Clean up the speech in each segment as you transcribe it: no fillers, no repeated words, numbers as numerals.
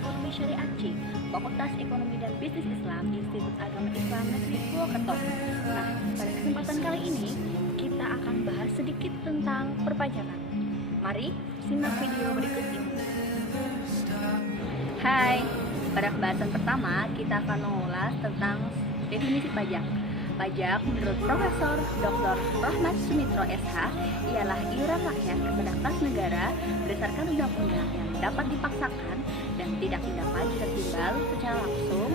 Ekonomi Syariah C, Fakultas Ekonomi dan Bisnis Islam, Institut Agama Islam Negeri Purwokerto. Nah, pada kesempatan kali ini kita akan bahas sedikit tentang perpajakan. Mari simak video berikut ini. Hai, pada pembahasan pertama kita akan mengulas tentang definisi pajak. Pajak menurut Profesor Dr. Rohmat Sumitro SH ialah iuran rakyat kepada kas negara berdasarkan undang-undang yang dapat dipaksakan dan tidak dapat ditertimbal secara langsung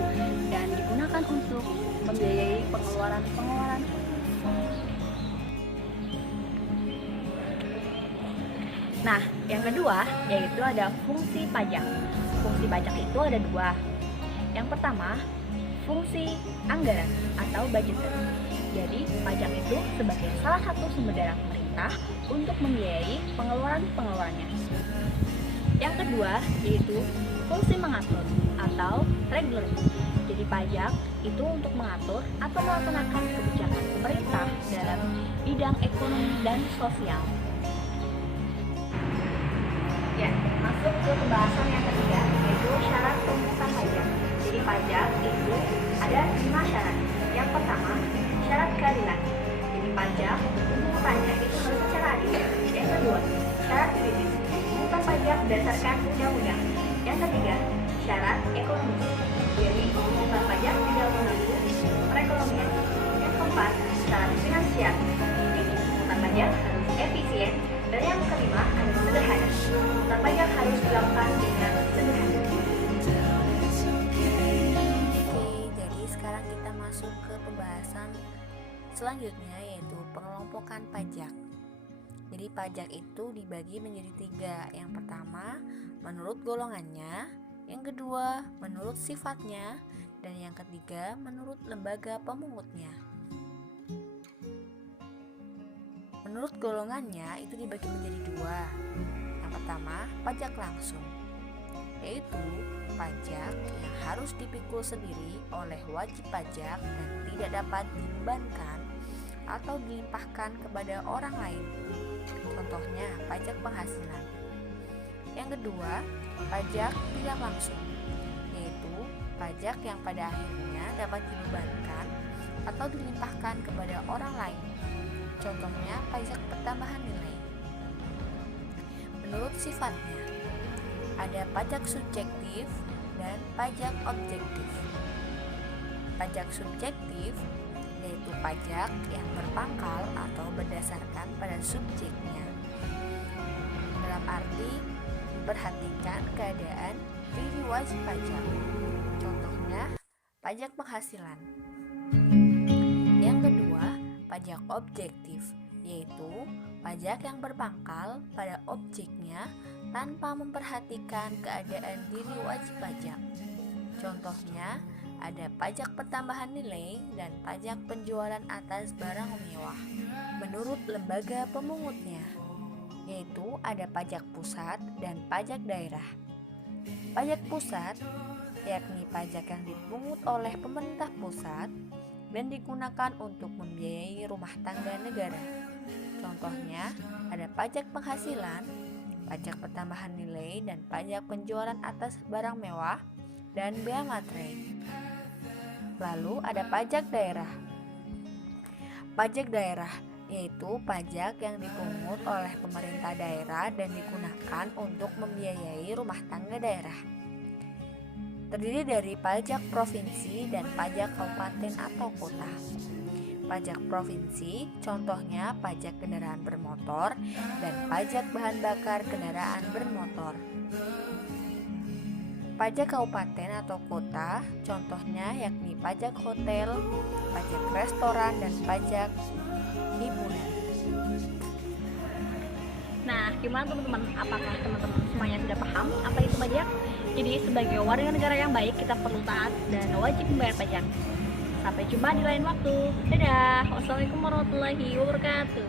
dan digunakan untuk membiayai pengeluaran. Nah, yang kedua yaitu ada fungsi pajak. Fungsi pajak itu ada dua. Yang pertama, fungsi anggaran atau budgeter. Jadi, pajak itu sebagai salah satu sumber dana pemerintah untuk membiayai pengeluarannya. Yang kedua yaitu fungsi mengatur atau regulasi. Jadi, pajak itu untuk mengatur atau melaksanakan kebijakan pemerintah dalam bidang ekonomi dan sosial. Ya, masuk ke pembahasan yang ketiga yaitu syarat pemungutan pajak. Jadi pajak itu ada 5 syarat. Yang pertama, syarat keadilan. Jadi pajak pemungutannya itu harus secara adil. Yang kedua, syarat juridis. Pemungutan pajak berdasarkan undang-undang. Yang ketiga, syarat ekonomi. Jadi pemungutan pajak tidak mengganggu perekonomian. Yang keempat, syarat finansial. Jadi pemungutan pajak harus efisien. Dan yang kelima, harus sederhana. Pemungutan pajak harus dilakukan dengan sederhana. Masuk ke pembahasan selanjutnya yaitu pengelompokan pajak. Jadi pajak itu dibagi menjadi 3. Yang pertama menurut golongannya, yang kedua menurut sifatnya, dan yang ketiga menurut lembaga pemungutnya. Menurut golongannya itu dibagi menjadi 2. Yang pertama pajak langsung, yaitu pajak yang harus dipikul sendiri oleh wajib pajak dan tidak dapat dibebankan atau dilimpahkan kepada orang lain. Contohnya pajak penghasilan. Yang kedua, pajak tidak langsung, yaitu pajak yang pada akhirnya dapat dibebankan atau dilimpahkan kepada orang lain. Contohnya pajak pertambahan nilai. Menurut sifatnya, ada pajak subjektif dan pajak objektif. Pajak subjektif yaitu pajak yang berpangkal atau berdasarkan pada subjeknya, dalam arti memperhatikan keadaan diri wajib pajak. Contohnya pajak penghasilan. Yang kedua, pajak objektif, yaitu pajak yang berpangkal pada objeknya tanpa memperhatikan keadaan diri wajib pajak. Contohnya ada pajak pertambahan nilai dan pajak penjualan atas barang mewah. Menurut lembaga pemungutnya, yaitu ada pajak pusat dan pajak daerah. Pajak pusat yakni pajak yang dipungut oleh pemerintah pusat dan digunakan untuk membiayai rumah tangga negara. Contohnya ada pajak penghasilan, pajak pertambahan nilai, dan pajak penjualan atas barang mewah dan bea materai. Lalu ada pajak daerah. Pajak daerah yaitu pajak yang dipungut oleh pemerintah daerah dan digunakan untuk membiayai rumah tangga daerah. Terdiri dari pajak provinsi dan pajak kabupaten atau kota. Pajak provinsi contohnya pajak kendaraan bermotor dan pajak bahan bakar kendaraan bermotor. Pajak kabupaten atau kota contohnya yakni pajak hotel, pajak restoran, dan pajak hiburan. Nah, gimana teman-teman? Apakah teman-teman semuanya sudah paham apa itu pajak? Jadi sebagai warga negara yang baik kita perlu taat dan wajib membayar pajak. Sampai jumpa di lain waktu. Dadah. Wassalamualaikum warahmatullahi wabarakatuh.